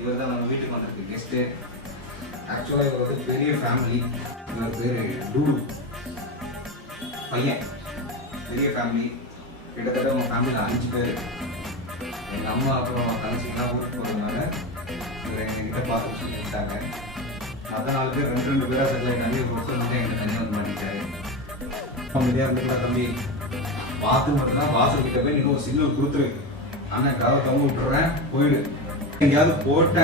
இவர் தான் நம்ம வீட்டுக்கு வந்திருக்கு கெஸ்ட்டு. ஆக்சுவலாக இவர் வந்து பெரிய ஃபேமிலி. இவர் பேர் டூடு பையன். பெரிய ஃபேமிலி. கிட்டத்தட்ட உங்கள் ஃபேமிலியில் 5 பேர். எங்கள் அம்மா அப்புறம் தங்கச்சிங்கெல்லாம் ஊருக்கு போகிறதுனால இவர் எங்ககிட்ட பார்த்து சொல்லிட்டாங்க. மற்ற 4 பேர் 2 பேராக செஞ்சாங்க. நிறைய வருஷம் வந்து எங்கள் தனியாக வந்து மாட்டிட்டாரு. அமைதியாக இருந்துக்கலாம் தம்பி. பாத்ரூம் மட்டும்தான் வாசல்கிட்ட போய் நீங்கள் ஒரு சிக்னல் கொடுத்துரு. ஆனால் கதவை தொங்க விட்டுறேன் போயிடு. எங்கேயாவது போட்ட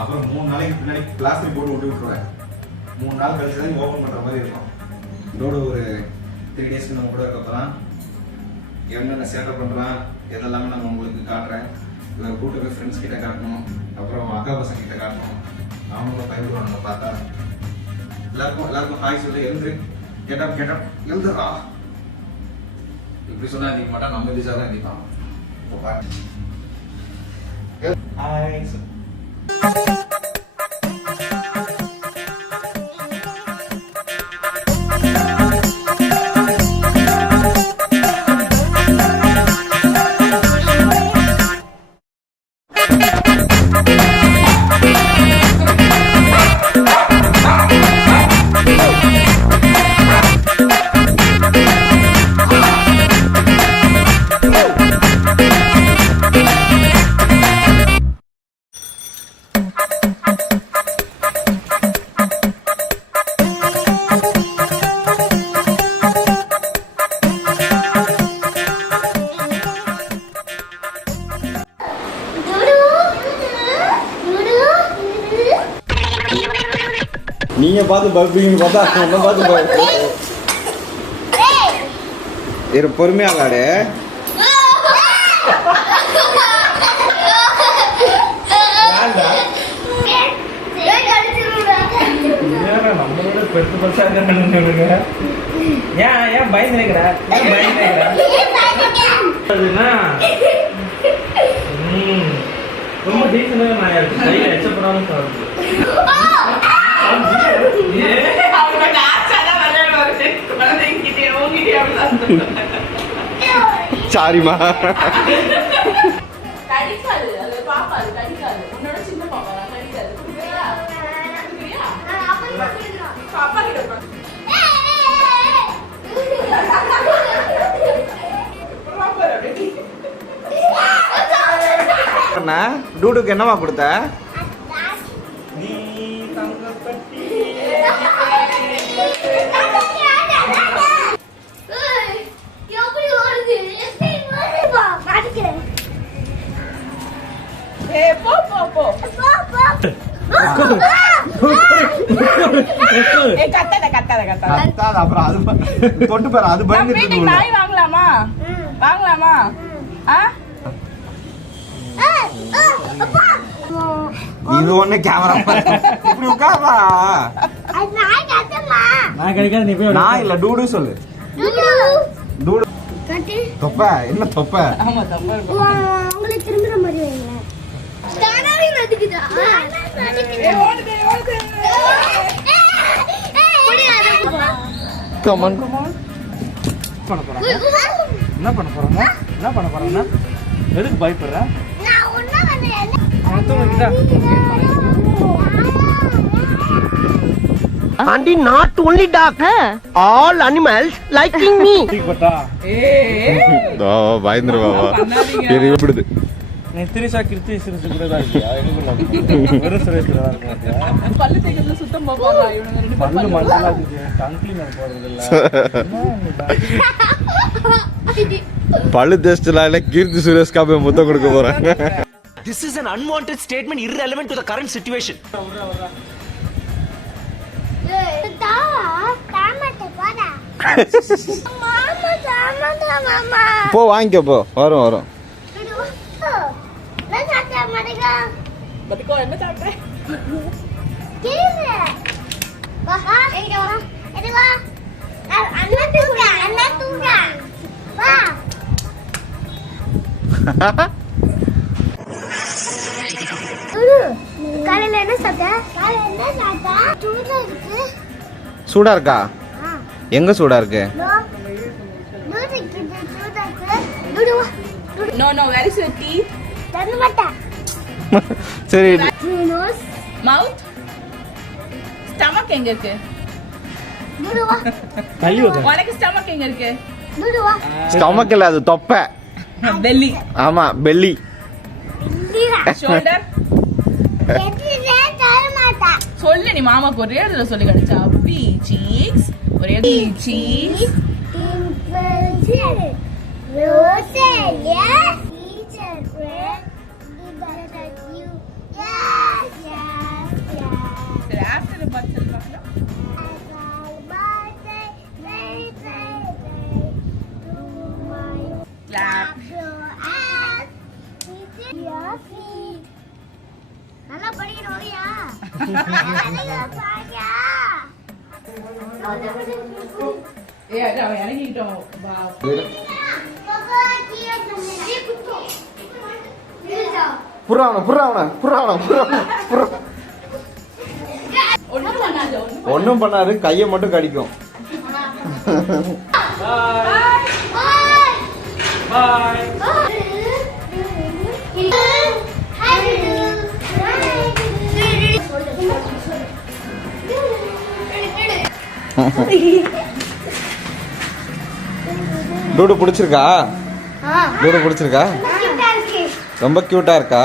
அப்புறம் 3 நாளைக்கு பின்னாடி பிளாஸ்டிக் போட்டு விட்டுருவேன். 3 நாள் கழிச்சு தான் ஓப்பன் பண்ணுற மாதிரி இருக்கும். இதோட ஒரு 3 டேஸ்க்கு நம்ம கூட இருக்கப்பலாம் என்னென்ன சேட்டப் பண்ணுறான் இதெல்லாமே நம்ம உங்களுக்கு காட்டுறேன். இவரை கூட்டு போய் ஃப்ரெண்ட்ஸ் கிட்ட காட்டணும், அப்புறம் அக்கா பசங்க கிட்ட காட்டணும். அவங்களும் பயன்படுவாங்க நம்ம பார்த்தா. எல்லாருக்கும் ஹாய் சொல்லி எழுந்துரு. கெட்டப் எழுதுறா. இப்படி சொன்னா எந்திக்க மாட்டான். நம்ம எதிர்ச்சா தான் எந்திப்பான். இப்போ பாரு. ஹாய் நீங்க பார்த்து பப்பிங்கன்னு பார்த்தா என்ன பார்த்து இரு பொறுமையா விளாடு. நம்மளோட பெருசு பெருசா ஏன் பயந்துக்கிறா ரொம்ப டீசனாக நான் கையில் எச்சப்படாமல் சாப்பிடுது. சாரிமா. டூடுக்கு என்னவா கொடுத்த? இது ஒண்ணு கேமரா இப்படி உட்காரா. நான் இல்ல டூடு சொல்லு. டூடு தொப்ப என்ன தொப்ப? உங்களுக்கு திரும்புற மாதிரி வைங்க. ஸ்டானரி நதிக்குதா? Come on come on. என்ன பண்ண போறோம்னா எதுக்கு பயப்படுற? நான் ஒண்ணா வந்தேன். And not only dog, all animals liking me. பயந்துருவா. இது எப்படிது? நெத்திரிசா கிருத்தி சிறுசு கூட தான் இருக்கியா? வெறும் சுரேஷ் கூட இருக்க பல்லு தேய்க்கிறதுல சுத்தம் பாப்பாங்க இவங்க ரெண்டு பேரும். பல்லு மண்ணலா இருக்கு. டங்கிங் நான் போறது இல்ல. பல்லு தேய்ச்சலால கீர்த்தி சுரேஷ்கா போய் முத்தம் கொடுக்க போறாங்க. This is an unwanted statement irrelevant to the current situation. போ வாங்கிக்க போ. வரும் காலையில என்ன சாப்பிட்ட? சூடா இருக்கா? எங்க சூடா இருக்கு? No, where is your teeth? சரி nose. மவுத் ஸ்டமக் எங்க இருக்கு Duduwa. தள்ளி வைக்க உனக்கு ஸ்டமக் எங்க இருக்கு Duduwa. ஸ்டமக் இல்ல அது தொப்பை பெல்லி ஆமா belly Lira. Shoulder Edile tarmata. சொல்லு நீ மாமாக்கு ஒரே இடத்துல சொல்லி கிடைச்சா பி சீக்ஸ் ஒரே seeks Dimple. Roselia. Teacher friend. Did you? Yes, yes, yes. சரி ஆஃப்டர் பர்த் பார்க்கலாம் கிளாப் நல்லா படிக்கணும்யா ஏ அவன் இறங்கிட்டோம் வா ஒண்ணும் பண்ணாத ஒன்றும் பண்ணாது கையை மட்டும் கடிக்கும் டூடு பிடிச்சிருக்கா டூடு பிடிச்சிருக்கா ரொம்ப கியூட்டா இருக்கா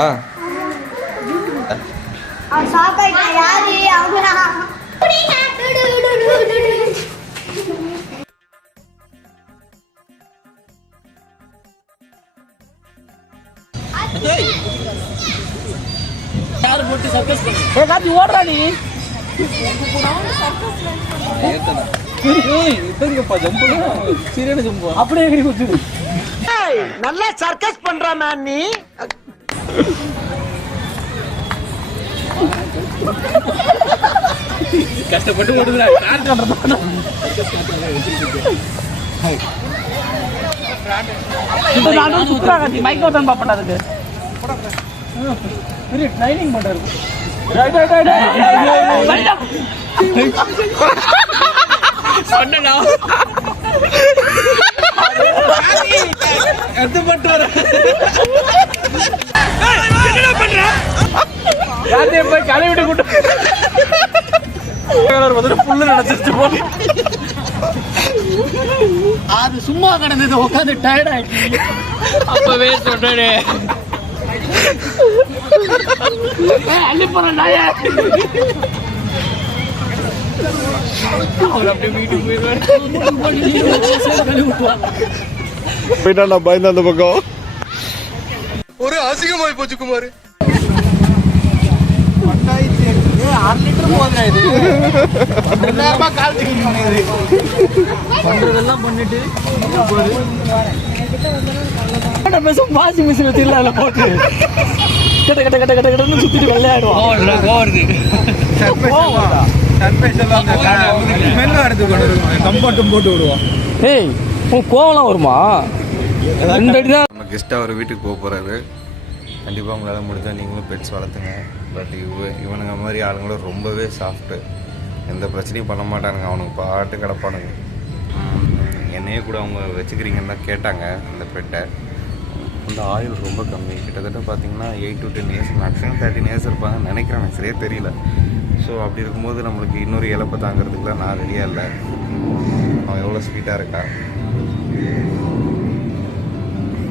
அப்படியே எகிரி குத்துது நல்லா சர்க்கஸ் பண்ற மேன் நீ கஷ்டப்பட்டு ஓடுதுடா கார் கண்டறதா இந்த நானும் சுத்துறாங்க மைக் ஓட்டன் பாப்படாதுக்கு பெரிய ட்ரைனிங் பண்றாரு சொன்னா கஷ்டப்பட்டு வர என்ன பண்ற யாரே போய் காலை விட்டு கூட்டு வந்து புல்லு நடந்துச்சு போ அது சும்மா கிடந்தது உட்காந்து டயர்ட் ஆயிடுச்சு அப்பவே சொன்னே அள்ளி போற நாய அப்படியே வீட்டுக்கு போயிட்டா நான் பயந்து அந்த பக்கம் ஒரு அசிங்கமாய் போச்சு குமார் 6 லிட்டர் போதுடா இது என்னப்பா கால் தூக்கி பண்றதெல்லாம் பண்ணிட்டு நம்ம வாஷிங் மிஷின் வச்சிரல அதுல போட்டு கட்ட கட்ட கட்ட கட்ட கட்டன்னு சுத்திட்டு விளையாடுவோம் ஓடுது கம்பாட்டும் போட்டு விடுவோம் ஏய் உன் கோவம்லாம் வருமா 2 அடி தான் நம்ம கெஸ்ட்டாக அவர் வீட்டுக்கு போக போகிறாரு. கண்டிப்பாக உங்களால் முடிஞ்சால் நீங்களும் பெட்ஸ் வளர்த்துங்க. பட் இவனுங்க மாதிரி ஆளுங்களும் ரொம்பவே சாஃப்ட்டு, எந்த பிரச்சனையும் பண்ண மாட்டானுங்க. அவனுக்கு பாட்டு கிடப்பானுங்க. என்னையே கூட அவங்க வச்சுக்கிறீங்கன்னு தான் கேட்டாங்க. அந்த பெட்டை அந்த ஆயுள் ரொம்ப கம்மி, கிட்டத்தட்ட பார்த்தீங்கன்னா 8 to 10 years, மேக்ஸிமம் 13 years இருப்பாங்கன்னு நினைக்கிறேன். எனக்கு சரியாக தெரியல. ஸோ அப்படி இருக்கும்போது நம்மளுக்கு இன்னொரு இழப்பை தாங்கிறதுக்குலாம் நான் ரெடியாக இல்லை. அவன் எவ்வளோ ஸ்வீட்டாக இருக்கா.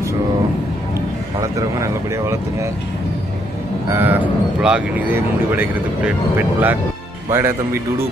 ஸோ வளர்த்துறவங்க நல்லபடியாக வளர்த்துங்க. vlog இதே முடிவடைகிறது. Pet vlog. பாய்டா தம்பி டூடு.